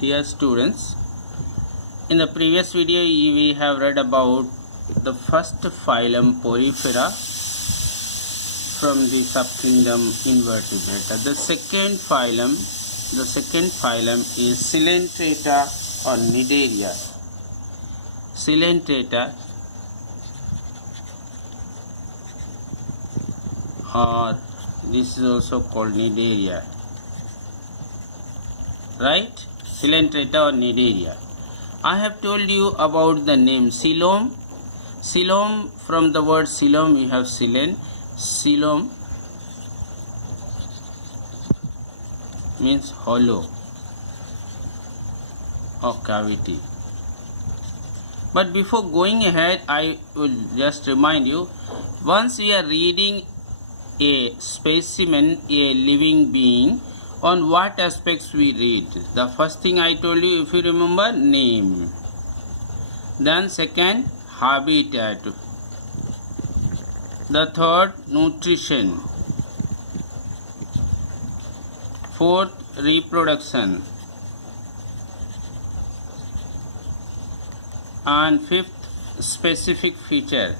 Dear students, in the previous video we have read about the first phylum Porifera from the subkingdom Invertebrata. The second phylum is Coelenterata or Cnidaria. Coelenterata or this is also called Cnidaria, right? Coelenterata or Cnidaria. I have told you about the name coelom. Coelom, from the word coelom we have coelen. Coelom means hollow or cavity. But before going ahead, I will just remind you, once we are reading a specimen, a living being, on what aspects we read? The first thing I told you, if you remember, name. Then second, habitat. The third, nutrition. Fourth, reproduction. And fifth, specific feature.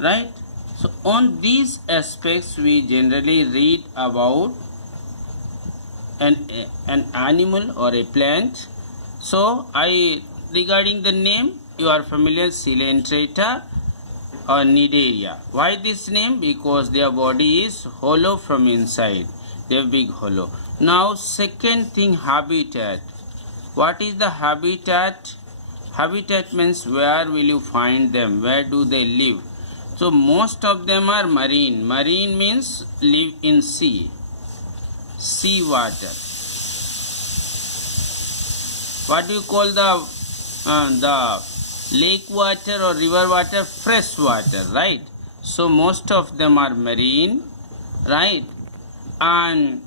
Right? So on these aspects we generally read about an animal or a plant. So regarding the name, you are familiar, Coelenterata or Cnidaria. Why this name? Because their body is hollow from inside. They have big hollow. Now second thing, habitat. What is the habitat? Habitat means where will you find them? Where do they live? So most of them are marine. Marine means live in sea water. What do you call the lake water or river water? Fresh water, right? So most of them are marine, right? And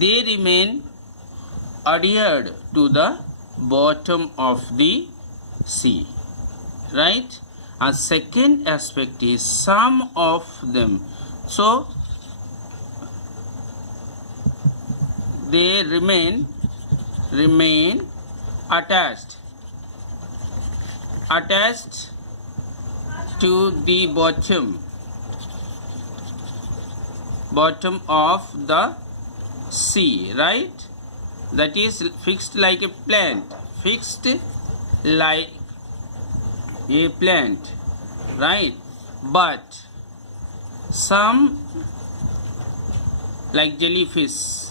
they remain adhered to the bottom of the sea, right? And second aspect is some of them, so they remain attached to the bottom of the sea, right? That is fixed like a plant, right? But some like jellyfish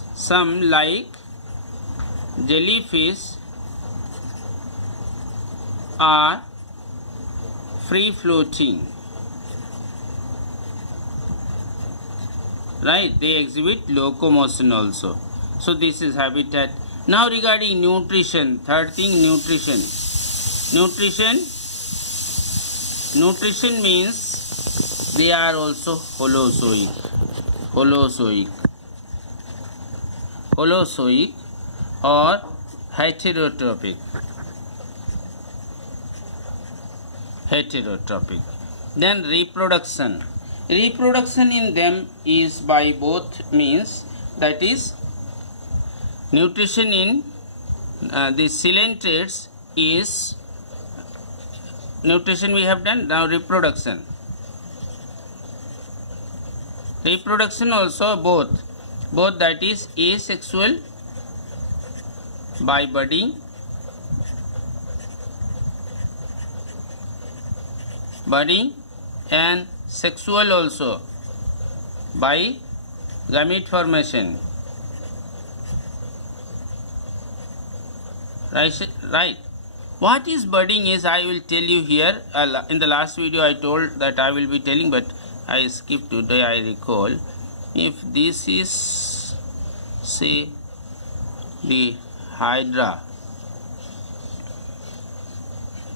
are free floating, right? They exhibit locomotion also. So this is habitat. Now regarding nutrition, third thing, nutrition means they are also holozoic or heterotrophic. Then reproduction in them is by both means, that is nutrition in the coelentrates is nutrition we have done. Now reproduction also both, that is asexual by budding, and sexual also by gamete formation, right? What is budding is, I will tell you here. In the last video I told that I will be telling, but I skipped today, I recall. If this is, say, the hydra,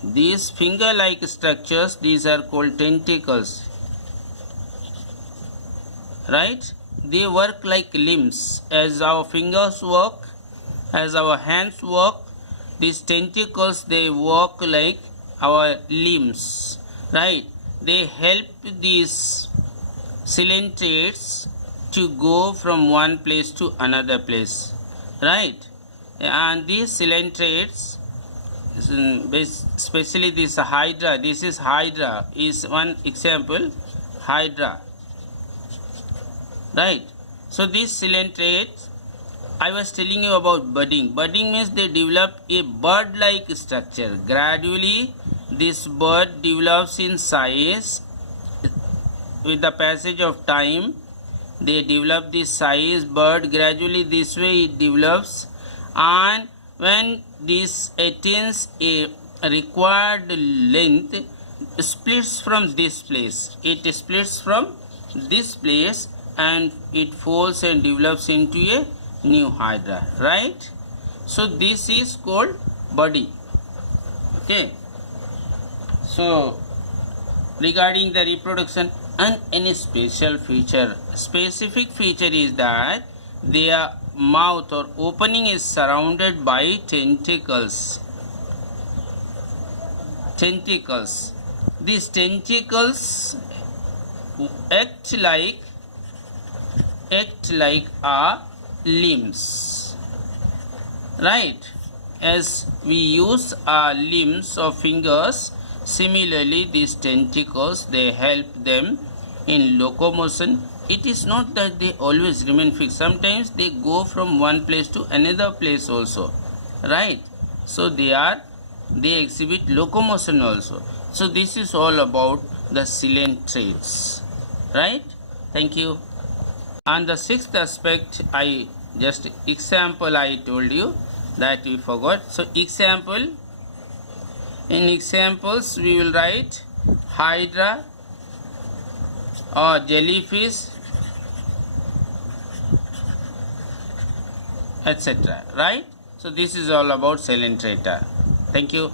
these finger-like structures, these are called tentacles, right? They work like limbs. As our fingers work, as our hands work, these tentacles, they work like our limbs, right? they help these coelentrates to go from one place to another place, right? And these coelentrates, especially this hydra, this is hydra, is one example, hydra, right? So these coelentrates, I was telling you about budding. Budding means they develop a bird-like structure. Gradually, this bird develops in size. With the passage of time, they develop this size. Bird gradually this way it develops, and when this attains a required length, splits from this place. It splits from this place and it folds and develops into a new hydra, right? So this is called body. Okay, so regarding the reproduction and any special feature, specific feature is that their mouth or opening is surrounded by tentacles. These tentacles act like a limbs, right? As we use our limbs or fingers, similarly these tentacles, they help them in locomotion. It is not that they always remain fixed. Sometimes they go from one place to another place also, right? So they exhibit locomotion also. So this is all about the coelentrates, right? Thank you. And the sixth aspect, example I told you that we forgot. So in examples we will write hydra or jellyfish, etc. Right? So this is all about coelentrata. Thank you.